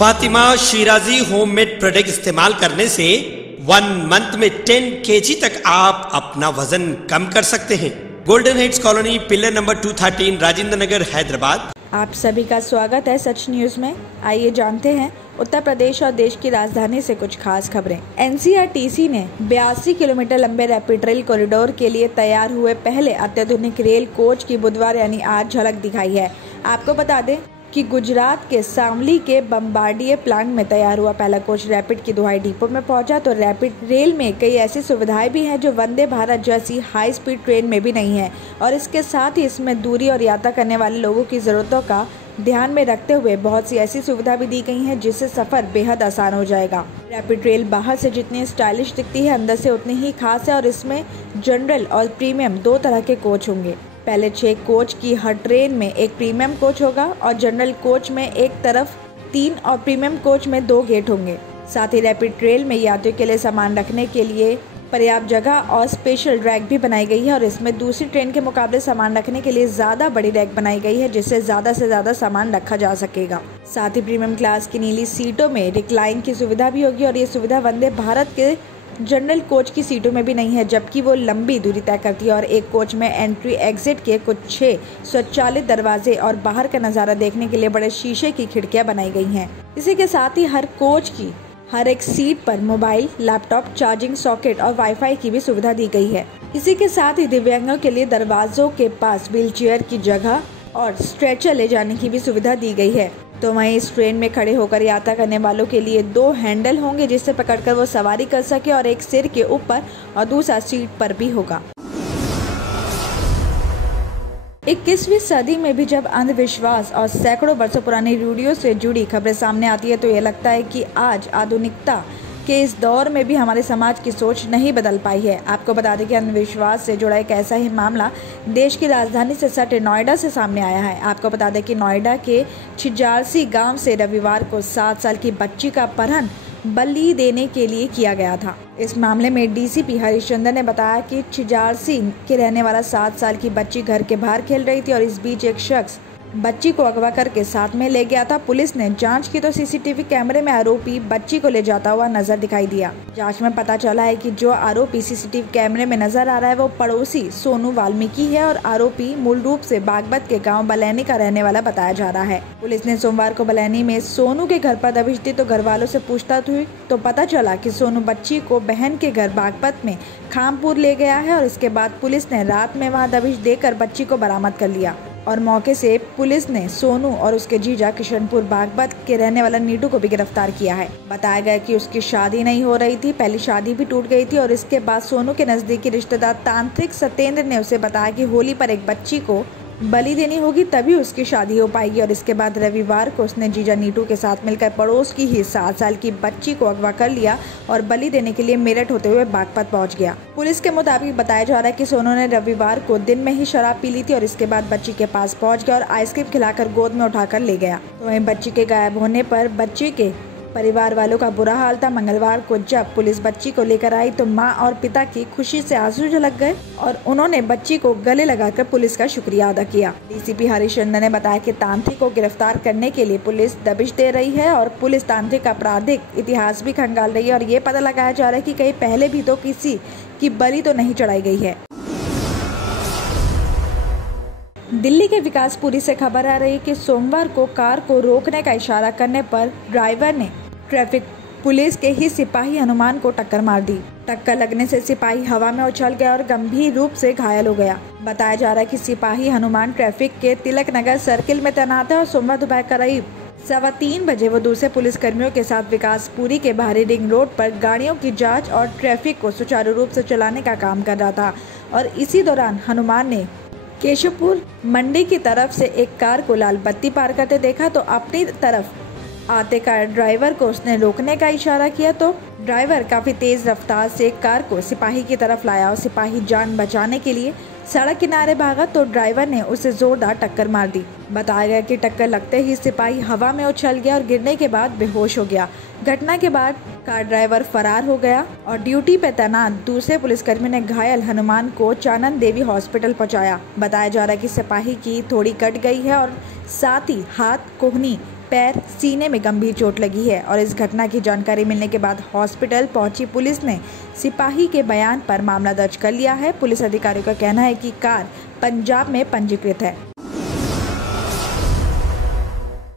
Fatima Shirazi homemade product इस्तेमाल करने से 1 मंथ में 10 kg तक आप अपना वजन कम कर सकते हैं। Golden Heights Colony, pillar number 213, Rajendra Nagar, Hyderabad. आप सभी का स्वागत है सच न्यूज में। आइए जानते हैं उत्तर प्रदेश और देश की राजधानी से कुछ खास खबरें। एनसीआरटीसी ने 82 किलोमीटर लंबे रैपिड रेल कॉरिडोर के लिए तैयार हुए पहले अत्याधुनिक रेल कोच की बुधवार यानी आज झलक दिखाई है। आपको बता दें कि गुजरात के शामली के बम्बार्डियर प्लांट में तैयार हुआ पहला कोच रैपिड की दुहाई डिपो में पहुंचा। तो रैपिड रेल में कई ऐसी सुविधाएं भी हैं जो वंदे भारत जैसी हाई स्पीड ट्रेन में भी नहीं है, और इसके साथ ही इसमें दूरी और यात्रा करने वाले लोगों की जरूरतों का ध्यान में रखते हुए बहुत सी ऐसी सुविधा भी दी गई हैं जिससे सफर बेहद आसान हो जाएगा। रैपिड रेल बाहर से जितनी स्टाइलिश दिखती है, अंदर से उतनी ही खास है, और इसमें जनरल और प्रीमियम 2 तरह के कोच होंगे। पहले 6 कोच की हर ट्रेन में एक प्रीमियम कोच होगा और जनरल कोच में एक तरफ 3 और प्रीमियम कोच में 2 गेट होंगे। साथ ही रैपिड रेल में यात्रियों के लिए सामान रखने के लिए पर्याप्त जगह और स्पेशल रैक भी बनाई गई है, और इसमें दूसरी ट्रेन के मुकाबले सामान रखने के लिए ज्यादा बड़ी रैक बनाई गई है जिससे ज्यादा से ज्यादा सामान रखा जा सकेगा। साथ ही प्रीमियम क्लास की नीली सीटों में रिक्लाइन की सुविधा भी होगी, और ये सुविधा वंदे भारत के जनरल कोच की सीटों में भी नहीं है, जबकि वो लंबी दूरी तय करती है। और एक कोच में एंट्री एग्जिट के कुछ 6 स्वचालित दरवाजे और बाहर का नज़ारा देखने के लिए बड़े शीशे की खिड़कियां बनाई गई हैं। इसी के साथ ही हर कोच की हर एक सीट पर मोबाइल, लैपटॉप, चार्जिंग सॉकेट और वाईफाई की भी सुविधा दी गई है। इसी के साथ ही दिव्यांगों के लिए दरवाजों के पास व्हीलचेयर की जगह और स्ट्रेचर ले जाने की भी सुविधा दी गई है। तो वहीं इस ट्रेन में खड़े होकर यात्रा करने वालों के लिए 2 हैंडल होंगे जिससे पकड़कर वो सवारी कर सके, और एक सिर के ऊपर और दूसरा सीट पर भी होगा। 21वीं सदी में भी जब अंधविश्वास और सैकड़ों वर्षों पुरानी रूढ़ियों से जुड़ी खबरें सामने आती है तो ये लगता है कि आज आधुनिकता के इस दौर में भी हमारे समाज की सोच नहीं बदल पाई है। आपको बता दें कि अंधविश्वास से जुड़ा एक ऐसा ही मामला देश की राजधानी से सटे नोएडा से सामने आया है। आपको बता दें कि नोएडा के छिजारसी गांव से रविवार को 7 साल की बच्ची का अपहरण बलि देने के लिए किया गया था। इस मामले में डीसीपी हरिश्चंद्र ने बताया कि छिजारसी के रहने वाला 7 साल की बच्ची घर के बाहर खेल रही थी और इस बीच एक शख्स बच्ची को अगवा करके साथ में ले गया था। पुलिस ने जांच की तो सीसीटीवी कैमरे में आरोपी बच्ची को ले जाता हुआ नजर दिखाई दिया। जांच में पता चला है कि जो आरोपी सीसीटीवी कैमरे में नजर आ रहा है वो पड़ोसी सोनू वाल्मीकि है, और आरोपी मूल रूप से बागपत के गांव बलैनी का रहने वाला बताया जा रहा है। पुलिस ने सोमवार को बलैनी में सोनू के घर पर दबिश दी तो घर वालों से पूछताछ हुई तो पता चला कि सोनू बच्ची को बहन के घर बागपत में खामपुर ले गया है, और इसके बाद पुलिस ने रात में वहाँ दबिश देकर बच्ची को बरामद कर लिया। और मौके से पुलिस ने सोनू और उसके जीजा किशनपुर बागपत के रहने वाला नीटू को भी गिरफ्तार किया है। बताया गया कि उसकी शादी नहीं हो रही थी, पहली शादी भी टूट गई थी, और इसके बाद सोनू के नजदीकी रिश्तेदार तांत्रिक सत्येंद्र ने उसे बताया कि होली पर एक बच्ची को बलि देनी होगी तभी उसकी शादी हो पाएगी। और इसके बाद रविवार को उसने जीजा नीटू के साथ मिलकर पड़ोस की ही 7 साल की बच्ची को अगवा कर लिया और बलि देने के लिए मेरठ होते हुए बागपत पहुंच गया। पुलिस के मुताबिक बताया जा रहा है कि सोनू ने रविवार को दिन में ही शराब पी ली थी और इसके बाद बच्ची के पास पहुंच गया और आइसक्रीम खिलाकर गोद में उठाकर ले गया। तो वहीं बच्ची के गायब होने पर बच्ची के परिवार वालों का बुरा हाल था। मंगलवार को जब पुलिस बच्ची को लेकर आई तो मां और पिता की खुशी से आंसू झलक गए और उन्होंने बच्ची को गले लगाकर पुलिस का शुक्रिया अदा किया। डीसीपी हरिश्चंद्र ने बताया कि तांत्रिक को गिरफ्तार करने के लिए पुलिस दबिश दे रही है और पुलिस तांत्रिक का आपराधिक इतिहास भी खंगाल रही है, और ये पता लगाया जा रहा है कि कहीं पहले भी तो किसी की बलि तो नहीं चढ़ाई गई है। दिल्ली के विकासपुरी से खबर आ रही है कि सोमवार को कार को रोकने का इशारा करने पर ड्राइवर ने ट्रैफिक पुलिस के ही सिपाही हनुमान को टक्कर मार दी। टक्कर लगने से सिपाही हवा में उछल गया और गंभीर रूप से घायल हो गया। बताया जा रहा है कि सिपाही हनुमान ट्रैफिक के तिलक नगर सर्किल में तैनात है और सोमवार दोपहर करीब 3:15 बजे वो दूसरे पुलिस कर्मियों के साथ विकासपुरी के बाहरी रिंग रोड पर गाड़ियों की जाँच और ट्रैफिक को सुचारू रूप से चलाने का काम कर रहा था। और इसी दौरान हनुमान ने केशवपुर मंडी की तरफ से एक कार को लाल बत्ती पार करते देखा तो अपनी तरफ आते कार ड्राइवर को उसने रोकने का इशारा किया तो ड्राइवर काफी तेज रफ्तार से कार को सिपाही की तरफ लाया और सिपाही जान बचाने के लिए सड़क किनारे भागा तो ड्राइवर ने उसे जोरदार टक्कर मार दी। बताया गया कि टक्कर लगते ही सिपाही हवा में उछल गया और गिरने के बाद बेहोश हो गया। घटना के बाद कार ड्राइवर फरार हो गया और ड्यूटी पे तैनात दूसरे पुलिसकर्मी ने घायल हनुमान को चानन देवी हॉस्पिटल पहुंचाया। बताया जा रहा है कि सिपाही की थोड़ी कट गई है और साथ ही हाथ, कोहनी पैर, सीने में गंभीर चोट लगी है और इस घटना की जानकारी मिलने के बाद हॉस्पिटल पहुंची पुलिस ने सिपाही के बयान पर मामला दर्ज कर लिया है। पुलिस अधिकारियों का कहना है कि कार पंजाब में पंजीकृत है।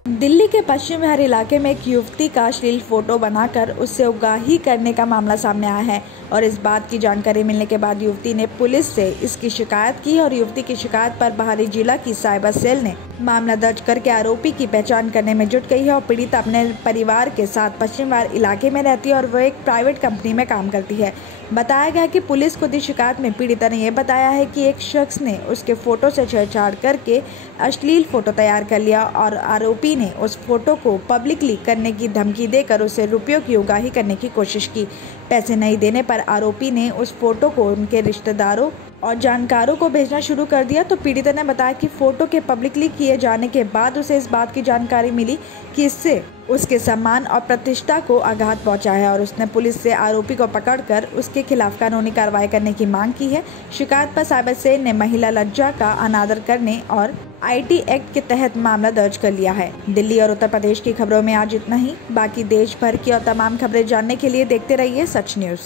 दिल्ली के पश्चिम विहार इलाके में एक युवती का अश्लील फोटो बनाकर उससे उगाही करने का मामला सामने आया है और इस बात की जानकारी मिलने के बाद युवती ने पुलिस से इसकी शिकायत की और युवती की शिकायत पर बहारी जिला की साइबर सेल ने मामला दर्ज करके आरोपी की पहचान करने में जुट गई है और पीड़िता अपने परिवार के साथ पश्चिम विहार इलाके में रहती है और वह एक प्राइवेट कंपनी में काम करती है। बताया गया कि पुलिस को दी शिकायत में पीड़िता ने यह बताया है कि एक शख्स ने उसके फोटो से छेड़छाड़ करके अश्लील फोटो तैयार कर लिया और आरोपी ने उस फोटो को पब्लिकली करने की धमकी देकर उसे रुपयों की उगाही करने की कोशिश की। पैसे नहीं देने पर आरोपी ने उस फोटो को उनके रिश्तेदारों और जानकारों को भेजना शुरू कर दिया। तो पीड़िता ने बताया कि फोटो के पब्लिकली किए जाने के बाद उसे इस बात की जानकारी मिली कि इससे उसके सम्मान और प्रतिष्ठा को आघात पहुंचा है और उसने पुलिस से आरोपी को पकड़कर उसके खिलाफ कानूनी कार्रवाई करने की मांग की है। शिकायत पर साइबर सेल ने महिला लज्जा का अनादर करने और आईटी एक्ट के तहत मामला दर्ज कर लिया है। दिल्ली और उत्तर प्रदेश की खबरों में आज इतना ही। बाकी देश भर की और तमाम खबरें जानने के लिए देखते रहिए Sach News.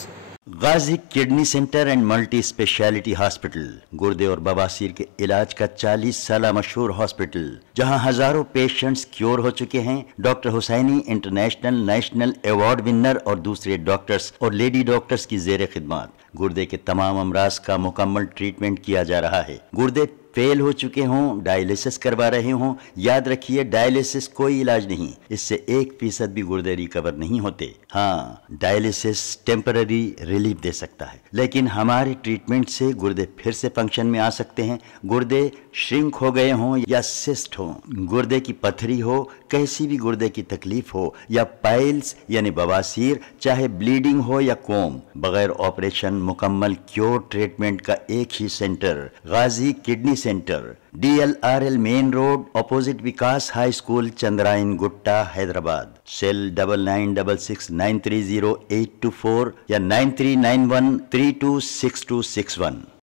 Ghazi kidney centre and multi speciality hospital, गुर्दे और बवासीर के इलाज का 40 साल मशहूर हॉस्पिटल, जहां हजारों पेशेंट्स क्योर हो चुके हैं। Doctor Husaini international national award winner और दूसरे डॉक्टर्स और लेडी डॉक्टर्स की जेर खिदमत गुर्दे के तमाम अमराज का मुकम्मल ट्रीटमेंट किया जा रहा है। गुर्दे फेल हो चुके हों, डायलिसिस करवा रहे हों, याद रखिए डायलिसिस कोई इलाज नहीं, इससे 1% भी गुर्दे रिकवर नहीं होते। हाँ, डायलिसिस टेम्पररी रिलीफ दे सकता है, लेकिन हमारे ट्रीटमेंट से गुर्दे फिर से फंक्शन में आ सकते हैं। गुर्दे श्रिंक हो गए हों या सिस्ट हो, गुर्दे की पथरी हो, कैसी भी गुर्दे की तकलीफ हो या पाइल्स यानी बवासीर, चाहे ब्लीडिंग हो या कोम, बगैर ऑपरेशन मुकम्मल क्योर ट्रीटमेंट का एक ही सेंटर, Ghazi kidney centre, DLRL main road, opposite Vikas high school, Chandrayangutta, Hyderabad. Cell 9966930824 या 9391326261।